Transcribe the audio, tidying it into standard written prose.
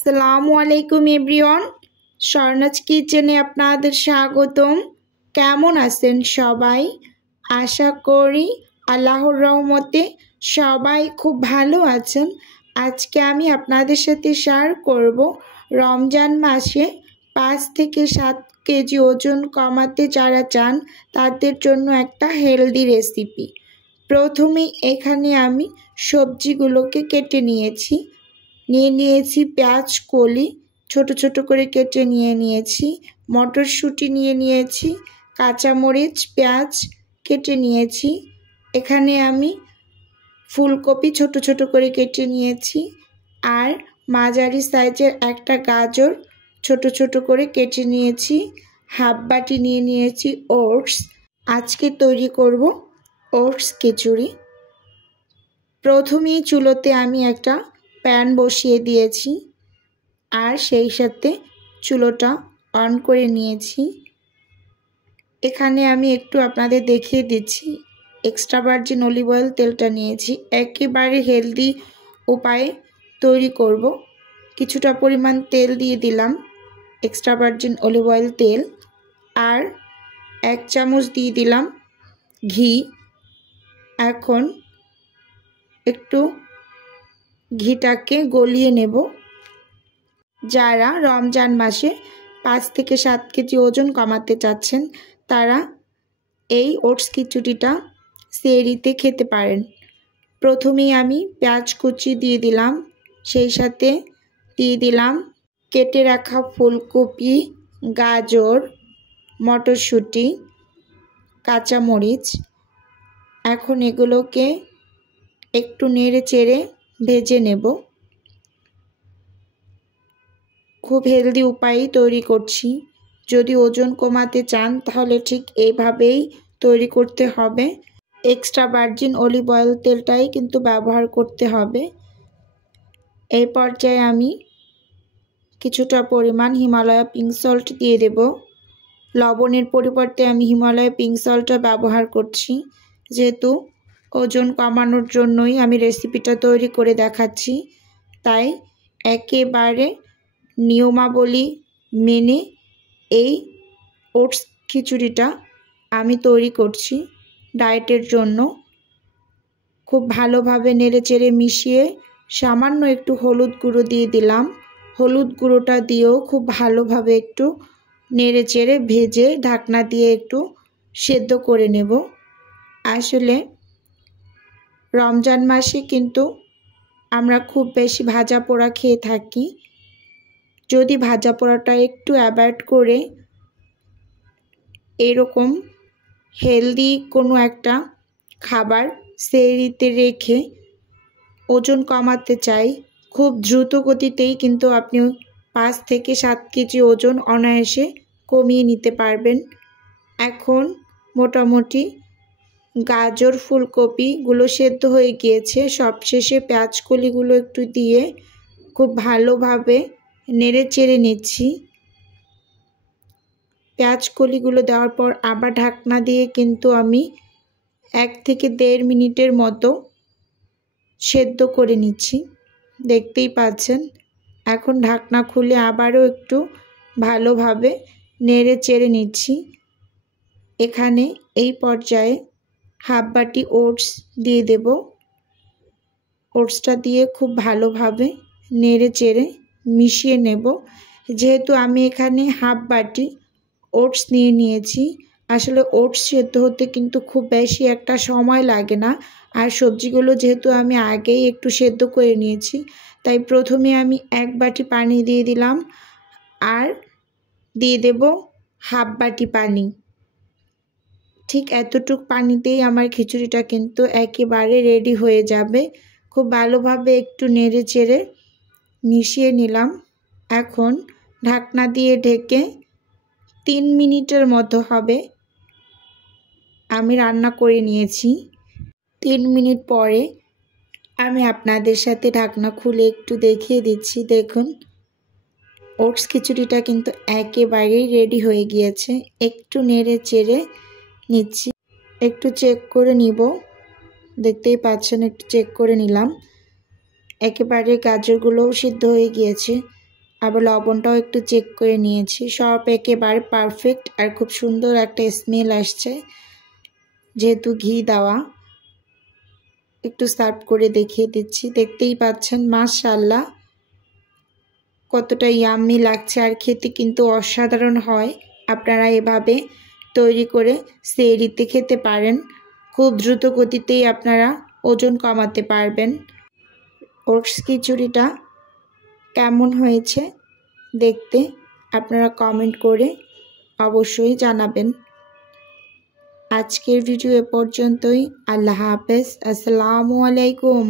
আসসালামু আলাইকুম এভরিওয়ান, স্বর্ণাজ কিচেনে আপনাদের স্বাগতম। কেমন আছেন সবাই? আশা করি আল্লাহর রহমতে সবাই খুব ভালো আছেন। আজকে আমি আপনাদের সাথে শেয়ার করব রমজান মাসে 5 থেকে 7 কেজি ওজন কমাতে যারা চান তাদের জন্য একটা হেলদি রেসিপি। প্রথমে এখানে আমি সবজিগুলোকে কেটে নিয়েছি। পেঁয়াজ কলি ছোট ছোট করে কেটে নিয়েছি, মটরশুঁটি নিয়েছি, কাঁচামরিচ, পেঁয়াজ কেটে নিয়েছি। এখানে আমি ফুলকপি ছোট ছোট করে কেটে নিয়েছি, আর মাঝারি সাইজের একটা গাজর ছোট ছোট করে কেটে নিয়েছি। হাফ বাটি নিয়েছি ওটস। আজকে তৈরি করব ওটস খিচুড়ি। প্রথমেই চুলোতে আমি একটা প্যান বসিয়ে দিয়েছি, আর সেই সাথে চুলোটা অন করে নিয়েছি। এখানে আমি একটু আপনাদের দেখিয়ে দিচ্ছি, এক্সট্রা ভার্জিন অলিভ অয়েল তেলটা নিয়েছি। একেবারে হেলদি উপায়ে তৈরি করব। কিছুটা পরিমাণ তেল দিয়ে দিলাম, এক্সট্রা ভার্জিন অলিভ অয়েল তেল, আর 1 চামচ দিয়ে দিলাম ঘি। এখন একটু ঘিটাকে গলিয়ে নেব। যারা রমজান মাসে 5 থেকে 7 কেজি ওজন কমাতে চাচ্ছেন তারা এই ওটস খিচুড়িটা সেহরিতে খেতে পারেন। প্রথমেই আমি পেঁয়াজ কুচি দিয়ে দিলাম, সেই সাথে দিয়ে দিলাম কেটে রাখা ফুলকপি, গাজর, মটরশুঁটি, কাঁচামরিচ। এখন এগুলোকে একটু নেড়ে চেড়ে ভেজে নেব। খুব হেলদি উপায়ে তৈরি করছি। যদি ওজন কমাতে চান তাহলে ঠিক এইভাবেই তৈরি করতে হবে। এক্সট্রা ভার্জিন অলিভ অয়েল তেলটাই কিন্তু ব্যবহার করতে হবে। এই পর্যায়ে আমি কিছুটা পরিমাণ হিমালয়া পিঙ্ক সল্ট দিয়ে দেব। লবণের পরিবর্তে আমি হিমালয়া পিঙ্ক সল্টটা ব্যবহার করছি, যেহেতু ওজন কমানোর জন্যই আমি রেসিপিটা তৈরি করে দেখাচ্ছি। তাই একেবারে নিয়মাবলী মেনে এই ওটস খিচুড়িটা আমি তৈরি করছি ডায়েটের জন্য। খুব ভালোভাবে নেড়েচেড়ে মিশিয়ে সামান্য একটু হলুদ গুঁড়ো দিয়ে দিলাম। হলুদ গুঁড়োটা দিয়েও খুব ভালোভাবে একটু নেড়েচেড়ে ভেজে ঢাকনা দিয়ে একটু সেদ্ধ করে নেব। আসলে রমজান মাসে কিন্তু আমরা খুব বেশি ভাজা পোড়া খেয়ে থাকি। যদি ভাজা পোড়াটা একটু অ্যাভয়েড করে এরকম হেলদি কোনো একটা খাবার সেহরিতে রেখে ওজন কমাতে চাই, খুব দ্রুত গতিতেই কিন্তু আপনি 5 থেকে 7 কেজি ওজন অনায়াসে কমিয়ে নিতে পারবেন। এখন মোটামুটি গাজর ফুলকপিগুলো সেদ্ধ হয়ে গিয়েছে। সবশেষে পেঁয়াজ কলিগুলো একটু দিয়ে খুব ভালোভাবে নেড়ে চেড়ে নিচ্ছি। পেঁয়াজ কলিগুলো দেওয়ার পর আবার ঢাকনা দিয়ে কিন্তু আমি 1 থেকে 1.5 মিনিটের মতো সেদ্ধ করে নিচ্ছি। দেখতেই পাচ্ছেন। এখন ঢাকনা খুলে আবারও একটু ভালোভাবে নেড়ে চেড়ে নিচ্ছি। এখানে এই পর্যায়ে হাফ বাটি ওটস দিয়ে দেব। ওটসটা দিয়ে খুব ভালোভাবে নেড়ে চেড়ে মিশিয়ে নেব। যেহেতু আমি এখানে হাফ বাটি ওটস নিয়েছি, আসলে ওটস সেদ্ধ হতে কিন্তু খুব বেশি একটা সময় লাগে না। আর সবজিগুলো যেহেতু আমি আগেই একটু সেদ্ধ করে নিয়েছি, তাই প্রথমে আমি 1 বাটি পানি দিয়ে দিলাম, আর দিয়ে দেব হাফ বাটি পানি। ঠিক এতটুক পানিতেই আমার খিচুড়িটা কিন্তু একেবারে রেডি হয়ে যাবে। খুব ভালোভাবে একটু নেড়ে চেড়ে মিশিয়ে নিলাম। এখন ঢাকনা দিয়ে ঢেকে 3 মিনিটের মতো হবে আমি রান্না করে নিয়েছি। 3 মিনিট পরে আমি আপনাদের সাথে ঢাকনা খুলে একটু দেখিয়ে দিচ্ছি। দেখুন, ওটস খিচুড়িটা কিন্তু একেবারেই রেডি হয়ে গিয়েছে। একটু নেড়ে চেড়ে নিচ্ছি, একটু চেক করে নিব। দেখতেই পাচ্ছেন, একটু চেক করে নিলাম। একেবারে গাজরগুলোও সিদ্ধ হয়ে গিয়েছে। আবার লবণটাও একটু চেক করে নিয়েছি। সব একেবারে পারফেক্ট আর খুব সুন্দর একটা স্মেল আসছে, যেহেতু ঘি দেওয়া। একটু সার্ভ করে দেখিয়ে দিচ্ছি, দেখতেই পাচ্ছেন মাশাআল্লাহ কতটা ইয়াম্মি লাগছে, আর খেতে কিন্তু অসাধারণ হয়। আপনারা এভাবে তৈরি করে সেহরিতে খেতে পারেন, খুব দ্রুত গতিতেই আপনারা ওজন কমাতে পারবেন। ওটস খিচুড়িটা কেমন হয়েছে দেখতে আপনারা কমেন্ট করে অবশ্যই জানাবেন। আজকের ভিডিও এ পর্যন্তই। আল্লাহ হাফেজ। আসসালামু আলাইকুম।